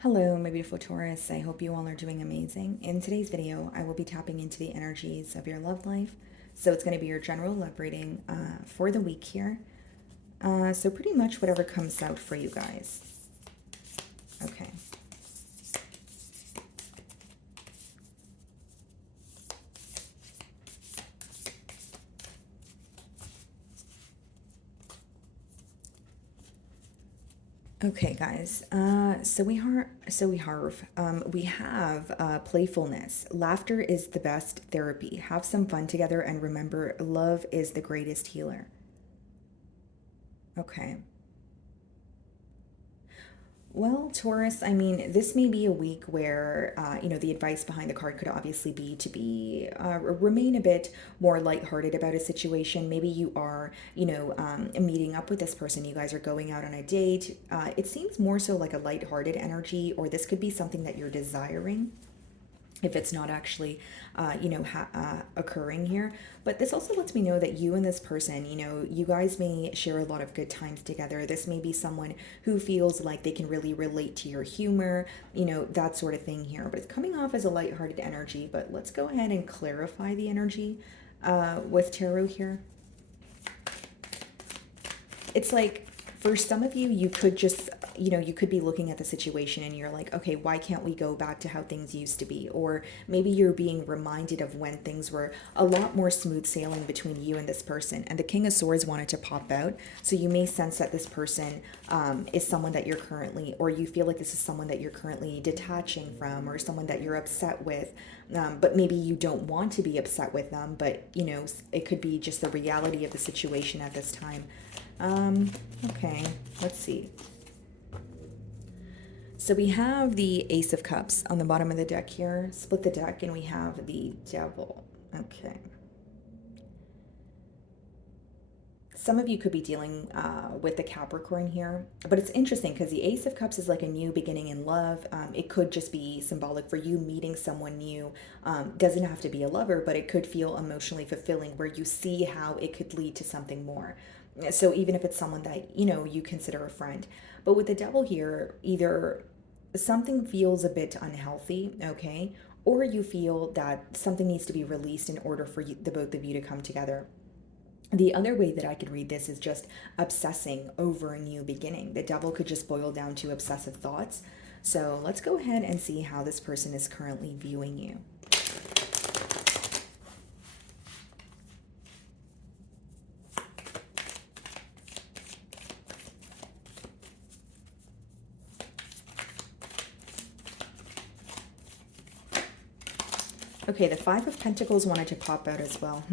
Hello, my beautiful Taurus. I hope you all are doing amazing. In today's video, I will be tapping into the energies of your love life. So it's going to be your general love reading for the week here. So pretty much whatever comes out for you guys. Okay. Okay, guys. We have playfulness. Laughter is the best therapy. Have some fun together, and remember, love is the greatest healer. Okay. Well, Taurus, I mean, this may be a week where, the advice behind the card could obviously be to remain a bit more lighthearted about a situation. Maybe you are, meeting up with this person. You guys are going out on a date. It seems more so like a lighthearted energy, or this could be something that you're desiring if it's not actually occurring here. But this also lets me know that you and this person, you guys may share a lot of good times together. This may be someone who feels like they can really relate to your humor, that sort of thing here. But it's coming off as a lighthearted energy. But let's go ahead and clarify the energy with tarot here. It's like, for some of you, you could just, you could be looking at the situation and you're like, okay, why can't we go back to how things used to be? Or maybe you're being reminded of when things were a lot more smooth sailing between you and this person. And the King of Swords wanted to pop out. So you may sense that this person is someone that you're currently, or you feel like this is someone that you're currently detaching from, or someone that you're upset with. But maybe you don't want to be upset with them, but, it could be just the reality of the situation at this time. Okay, let's see. So we have the Ace of Cups on the bottom of the deck here. Split the deck and we have the Devil. Okay. Some of you could be dealing with the Capricorn here, but it's interesting because the Ace of Cups is like a new beginning in love. It could just be symbolic for you meeting someone new. Doesn't have to be a lover, but it could feel emotionally fulfilling where you see how it could lead to something more. So even if it's someone that, you consider a friend. But with the Devil here, either something feels a bit unhealthy, okay, or you feel that something needs to be released in order for you, the both of you to come together. The other way that I could read this is just obsessing over a new beginning. The Devil could just boil down to obsessive thoughts. So let's go ahead and see how this person is currently viewing you. Okay, the Five of Pentacles wanted to pop out as well.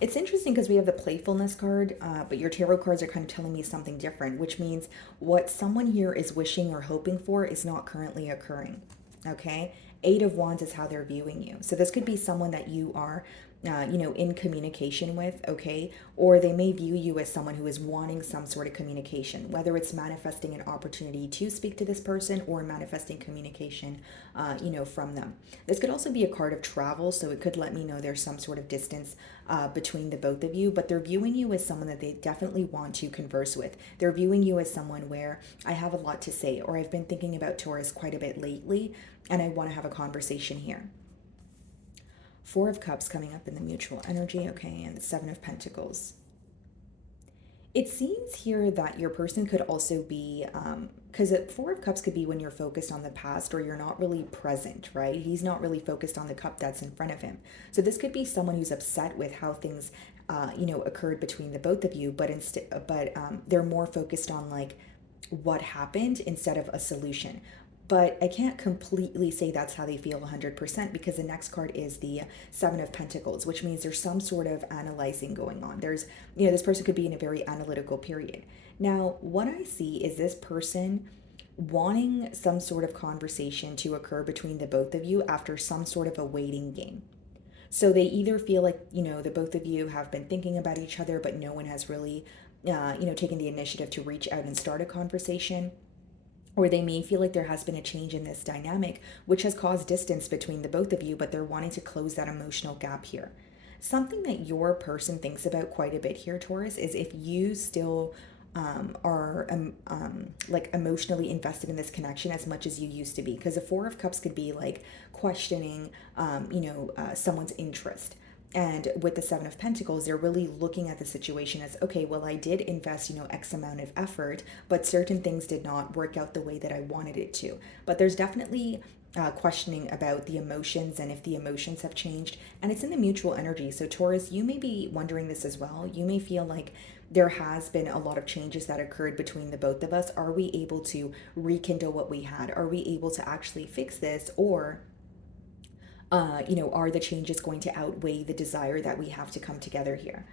It's interesting because we have the playfulness card, but your tarot cards are kind of telling me something different, which means what someone here is wishing or hoping for is not currently occurring. Okay? Eight of Wands is how they're viewing you. So this could be someone that you are, in communication with, okay? Or they may view you as someone who is wanting some sort of communication, whether it's manifesting an opportunity to speak to this person or manifesting communication, from them. This could also be a card of travel, so it could let me know there's some sort of distance between the both of you, but they're viewing you as someone that they definitely want to converse with. They're viewing you as someone where I have a lot to say, or I've been thinking about Taurus quite a bit lately, and I want to have a conversation here. Four of Cups coming up in the mutual energy, okay, and the Seven of Pentacles. It seems here that your person could also be, because Four of Cups could be when you're focused on the past or you're not really present, right? He's not really focused on the cup that's in front of him. So this could be someone who's upset with how things, occurred between the both of you, but they're more focused on like what happened instead of a solution. But I can't completely say that's how they feel 100% because the next card is the Seven of Pentacles, which means there's some sort of analyzing going on. There's, this person could be in a very analytical period. Now, what I see is this person wanting some sort of conversation to occur between the both of you after some sort of a waiting game. So they either feel like, the both of you have been thinking about each other, but no one has really, taken the initiative to reach out and start a conversation, or they may feel like there has been a change in this dynamic, which has caused distance between the both of you, but they're wanting to close that emotional gap here. Something that your person thinks about quite a bit here, Taurus, is if you still are like emotionally invested in this connection as much as you used to be. Because the Four of Cups could be like questioning, someone's interest. And with the Seven of Pentacles, they're really looking at the situation as, okay, well, I did invest, X amount of effort, but certain things did not work out the way that I wanted it to. But there's definitely questioning about the emotions and if the emotions have changed. And it's in the mutual energy. So, Taurus, you may be wondering this as well. You may feel like there has been a lot of changes that occurred between the both of us. Are we able to rekindle what we had? Are we able to actually fix this? Or are the changes going to outweigh the desire that we have to come together here?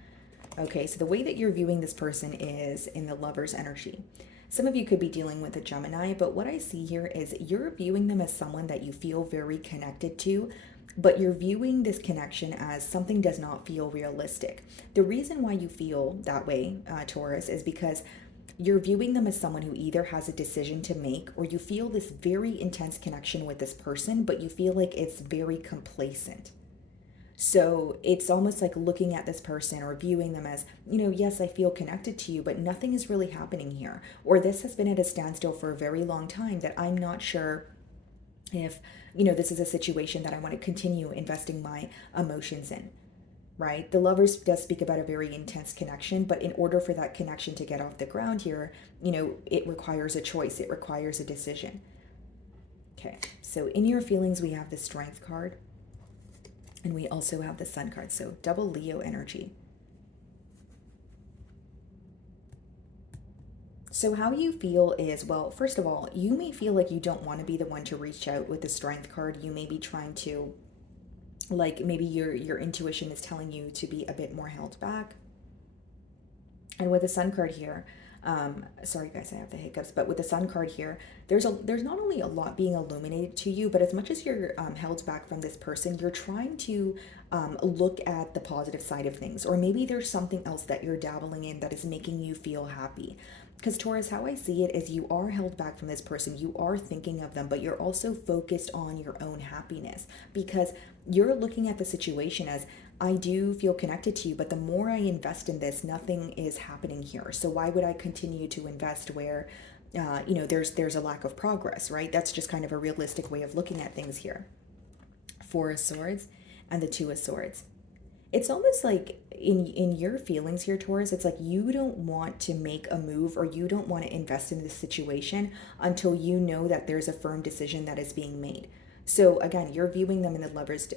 Okay, so the way that you're viewing this person is in the Lover's energy. Some of you could be dealing with a Gemini, but what I see here is you're viewing them as someone that you feel very connected to, but you're viewing this connection as something does not feel realistic. The reason why you feel that way, Taurus, is because you're viewing them as someone who either has a decision to make, or you feel this very intense connection with this person, but you feel like it's very complacent. So it's almost like looking at this person or viewing them as, yes, I feel connected to you, but nothing is really happening here. Or this has been at a standstill for a very long time that I'm not sure if, this is a situation that I want to continue investing my emotions in. Right? The Lovers does speak about a very intense connection, but in order for that connection to get off the ground here, it requires a choice, it requires a decision. Okay, so in your feelings, we have the Strength card, and we also have the Sun card, so double Leo energy. So how you feel is, well, first of all, you may feel like you don't want to be the one to reach out with the Strength card. You may be trying to, like, maybe your intuition is telling you to be a bit more held back. And with the Sun card here, sorry guys, I have the hiccups, but with the Sun card here, there's not only a lot being illuminated to you, but as much as you're held back from this person, you're trying to look at the positive side of things, or maybe there's something else that you're dabbling in that is making you feel happy. Because Taurus, how I see it is you are held back from this person, you are thinking of them, but you're also focused on your own happiness, because you're looking at the situation as, I do feel connected to you, but the more I invest in this, nothing is happening here. So why would I continue to invest where, there's a lack of progress, right? That's just kind of a realistic way of looking at things here. Four of Swords and the Two of Swords. It's almost like in your feelings here, Taurus, it's like you don't want to make a move, or you don't want to invest in this situation until you know that there's a firm decision that is being made. So again, you're viewing them in the Lovers,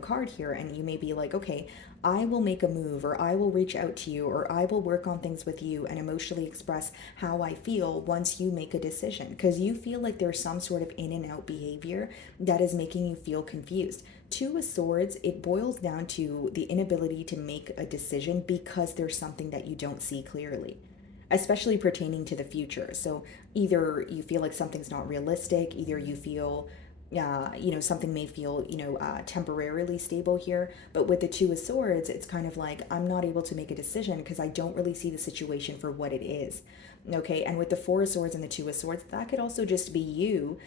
card here, and you may be like, okay, I will make a move, or I will reach out to you, or I will work on things with you and emotionally express how I feel once you make a decision, because you feel like there's some sort of in and out behavior that is making you feel confused. Two of Swords, it boils down to the inability to make a decision because there's something that you don't see clearly, especially pertaining to the future. So either you feel like something's not realistic, either you feel something may feel, temporarily stable here. But with the Two of Swords, it's kind of like, I'm not able to make a decision because I don't really see the situation for what it is. Okay. And with the Four of Swords and the Two of Swords, that could also just be you,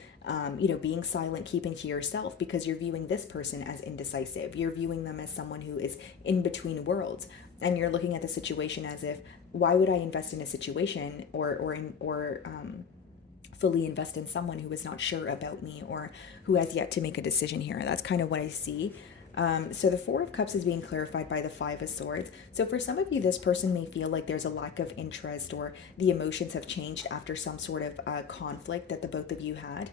being silent, keeping to yourself, because you're viewing this person as indecisive. You're viewing them as someone who is in between worlds. And you're looking at the situation as if, why would I invest in a situation or fully invest in someone who is not sure about me or who has yet to make a decision here? That's kind of what I see. So the Four of Cups is being clarified by the Five of Swords. So for some of you, this person may feel like there's a lack of interest, or the emotions have changed after some sort of conflict that the both of you had.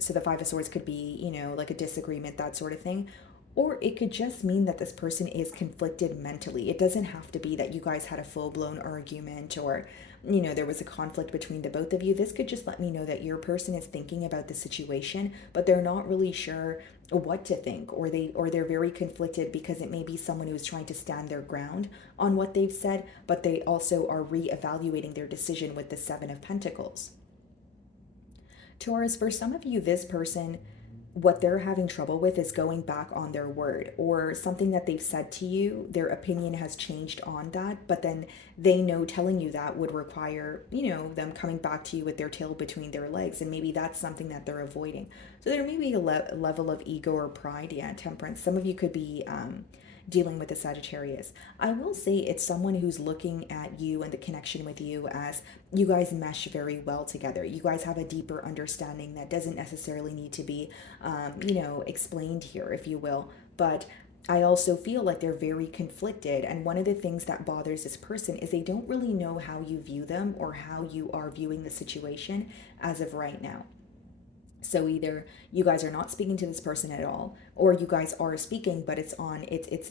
So the Five of Swords could be, like a disagreement, that sort of thing. Or it could just mean that this person is conflicted mentally. It doesn't have to be that you guys had a full-blown argument, or there was a conflict between the both of you. This could just let me know that your person is thinking about the situation, but they're not really sure what to think, or they're very conflicted because it may be someone who's trying to stand their ground on what they've said, but they also are reevaluating their decision with the Seven of Pentacles. Taurus, for some of you, this person, what they're having trouble with is going back on their word, or something that they've said to you, their opinion has changed on that, but then they know telling you that would require, them coming back to you with their tail between their legs, and maybe that's something that they're avoiding. So there may be a level of ego or pride, Temperance. Some of you could be, dealing with the Sagittarius. I will say it's someone who's looking at you and the connection with you as you guys mesh very well together. You guys have a deeper understanding that doesn't necessarily need to be, explained here, if you will. But I also feel like they're very conflicted. And one of the things that bothers this person is they don't really know how you view them or how you are viewing the situation as of right now. So either you guys are not speaking to this person at all, or you guys are speaking, but it's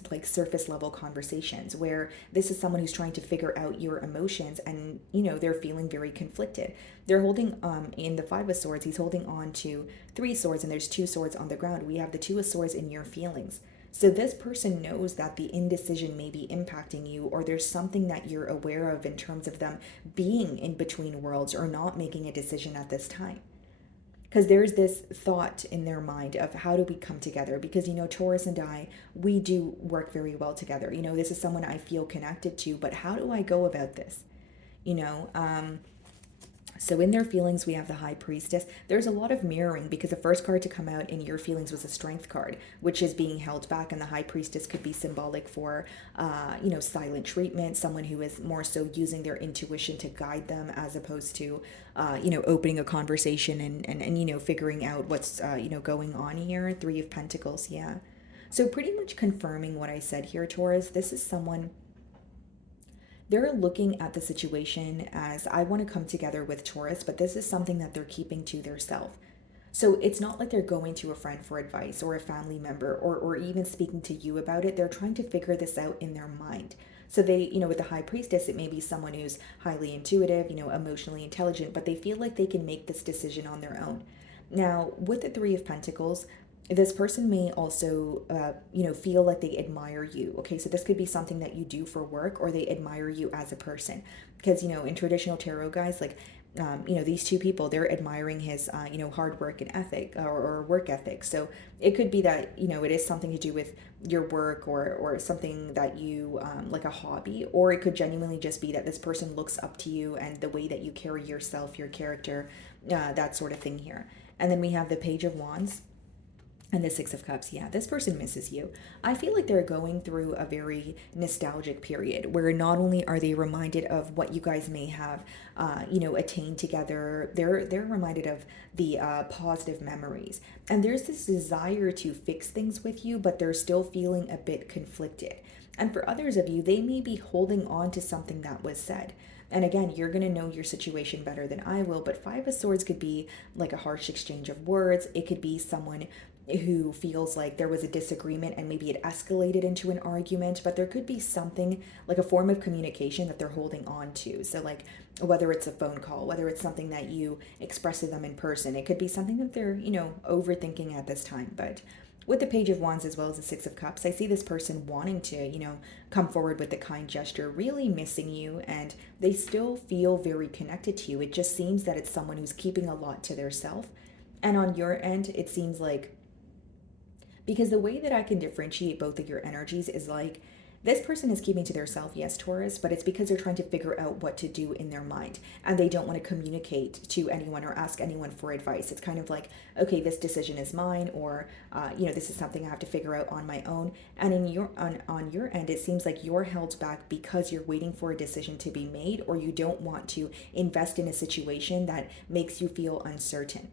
like surface level conversations where this is someone who's trying to figure out your emotions, and they're feeling very conflicted. They're holding in the Five of Swords, he's holding on to three swords, and there's two swords on the ground. We have the Two of Swords in your feelings. So this person knows that the indecision may be impacting you, or there's something that you're aware of in terms of them being in between worlds or not making a decision at this time, because there's this thought in their mind of how do we come together, because Taurus and I, we do work very well together. This is someone I feel connected to, but how do I go about this? you know um so in their feelings, we have the High Priestess. There's a lot of mirroring, because the first card to come out in your feelings was a Strength card, which is being held back. And the High Priestess could be symbolic for, silent treatment, someone who is more so using their intuition to guide them, as opposed to, opening a conversation and figuring out what's, going on here. Three of Pentacles, yeah. So pretty much confirming what I said here, Taurus. This is someone, they're looking at the situation as, I want to come together with Taurus, but this is something that they're keeping to their self. So it's not like they're going to a friend for advice or a family member, or even speaking to you about it. They're trying to figure this out in their mind. So they, with the High Priestess, it may be someone who's highly intuitive, emotionally intelligent, but they feel like they can make this decision on their own. Now, with the Three of Pentacles, this person may also, feel like they admire you. Okay, so this could be something that you do for work, or they admire you as a person. Because, in traditional tarot, guys, like, these two people, they're admiring his, hard work and ethic, or work ethic. So it could be that, it is something to do with your work, or something that you, like a hobby, or it could genuinely just be that this person looks up to you and the way that you carry yourself, your character, that sort of thing here. And then we have the Page of Wands and the Six of Cups. Yeah, this person misses you. I feel like they're going through a very nostalgic period, where not only are they reminded of what you guys may have, attained together, they're reminded of the positive memories. And there's this desire to fix things with you, but they're still feeling a bit conflicted. And for others of you, they may be holding on to something that was said. And again, you're going to know your situation better than I will, but Five of Swords could be like a harsh exchange of words. It could be someone who feels like there was a disagreement and maybe it escalated into an argument, but there could be something like a form of communication that they're holding on to. So like, whether it's a phone call, whether it's something that you express to them in person, it could be something that they're, overthinking at this time. But with the Page of Wands as well as the Six of Cups, I see this person wanting to, come forward with a kind gesture, really missing you, and they still feel very connected to you. It just seems that it's someone who's keeping a lot to their self. And on your end, it seems like, because the way that I can differentiate both of your energies is like, this person is keeping to their self, yes, Taurus, but it's because they're trying to figure out what to do in their mind, and they don't want to communicate to anyone or ask anyone for advice. It's kind of like, okay, this decision is mine, or this is something I have to figure out on my own. And in your on your end, it seems like you're held back because you're waiting for a decision to be made, or you don't want to invest in a situation that makes you feel uncertain.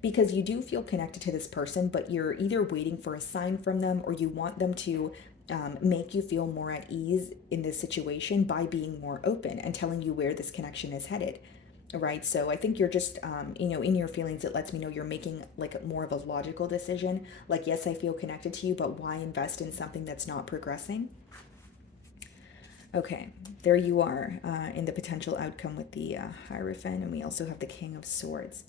Because you do feel connected to this person, but you're either waiting for a sign from them, or you want them to make you feel more at ease in this situation by being more open and telling you where this connection is headed. Right. So I think you're just, in your feelings, it lets me know you're making like more of a logical decision. Like, yes, I feel connected to you, but why invest in something that's not progressing? Okay, there you are in the potential outcome with the Hierophant, and we also have the King of Swords.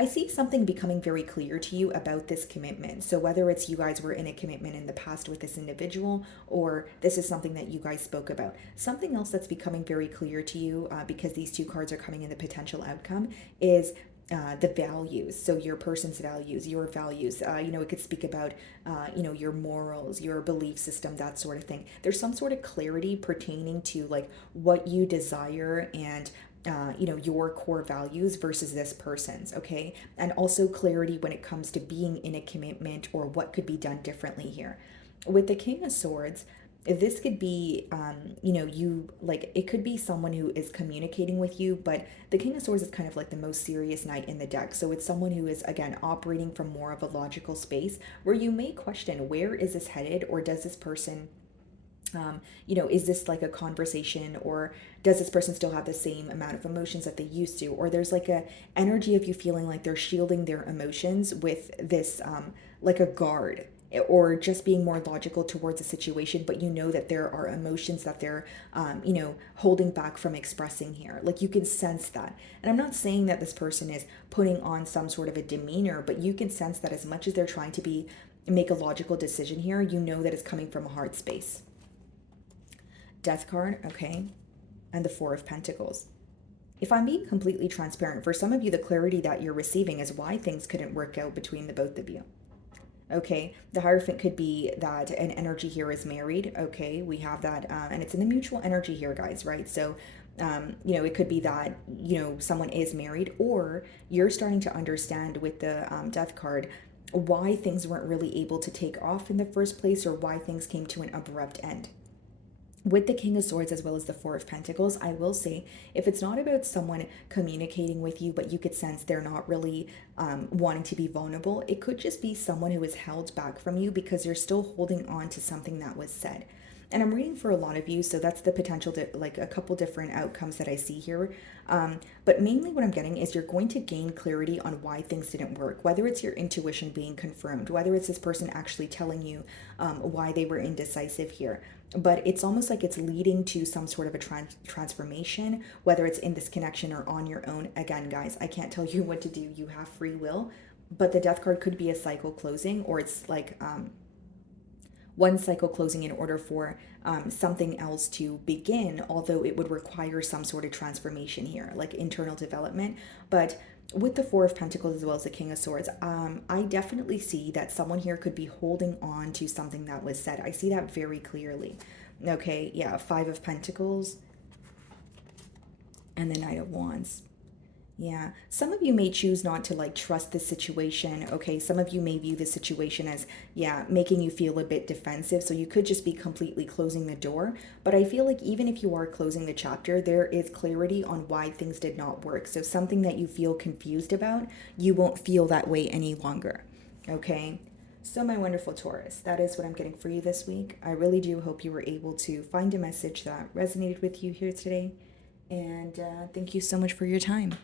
I see something becoming very clear to you about this commitment. So whether it's you guys were in a commitment in the past with this individual, or this is something that you guys spoke about, something else that's becoming very clear to you, because these two cards are coming in the potential outcome, is the values. So your person's values, your values, it could speak about, your morals, your belief system, that sort of thing. There's some sort of clarity pertaining to like what you desire and your core values versus this person's, okay? And also clarity when it comes to being in a commitment or what could be done differently here. With the King of Swords, this could be, you like, it could be someone who is communicating with you, but the King of Swords is kind of like the most serious knight in the deck. So it's someone who is, again, operating from more of a logical space where you may question, where is this headed, or does this person is this like a conversation, or does this person still have the same amount of emotions that they used to, or there's like a energy of you feeling like they're shielding their emotions with this like a guard, or just being more logical towards a situation, but you know that there are emotions that they're holding back from expressing here. Like you can sense that. And I'm not saying that this person is putting on some sort of a demeanor, but you can sense that as much as they're trying to make a logical decision here, you know that it's coming from a heart space. Death card, okay, and the Four of Pentacles. If I'm being completely transparent, for some of you, the clarity that you're receiving is why things couldn't work out between the both of you. Okay, the Hierophant could be that an energy here is married. Okay, we have that, and it's in the mutual energy here, guys, right? So, it could be that, someone is married, or you're starting to understand with the Death card why things weren't really able to take off in the first place, or why things came to an abrupt end. With the King of Swords as well as the Four of Pentacles, I will say, if it's not about someone communicating with you, but you could sense they're not really wanting to be vulnerable, it could just be someone who is held back from you because you're still holding on to something that was said. And I'm reading for a lot of you, so that's the potential to, like, a couple different outcomes that I see here. But mainly what I'm getting is you're going to gain clarity on why things didn't work, whether it's your intuition being confirmed, whether it's this person actually telling you why they were indecisive here. But it's almost like it's leading to some sort of a transformation, whether it's in this connection or on your own. Again, guys, I can't tell you what to do. You have free will. But the Death card could be a cycle closing, or it's like one cycle closing in order for something else to begin, although it would require some sort of transformation here, like internal development. But with the Four of Pentacles as well as the King of Swords, I definitely see that someone here could be holding on to something that was said. I see that very clearly. Okay, yeah, Five of Pentacles and the Knight of Wands. Yeah, some of you may choose not to like trust the situation. Okay, some of you may view the situation as, yeah, making you feel a bit defensive. So you could just be completely closing the door. But I feel like even if you are closing the chapter, there is clarity on why things did not work. So something that you feel confused about, you won't feel that way any longer. Okay. So, my wonderful Taurus, that is what I'm getting for you this week. I really do hope you were able to find a message that resonated with you here today. And thank you so much for your time.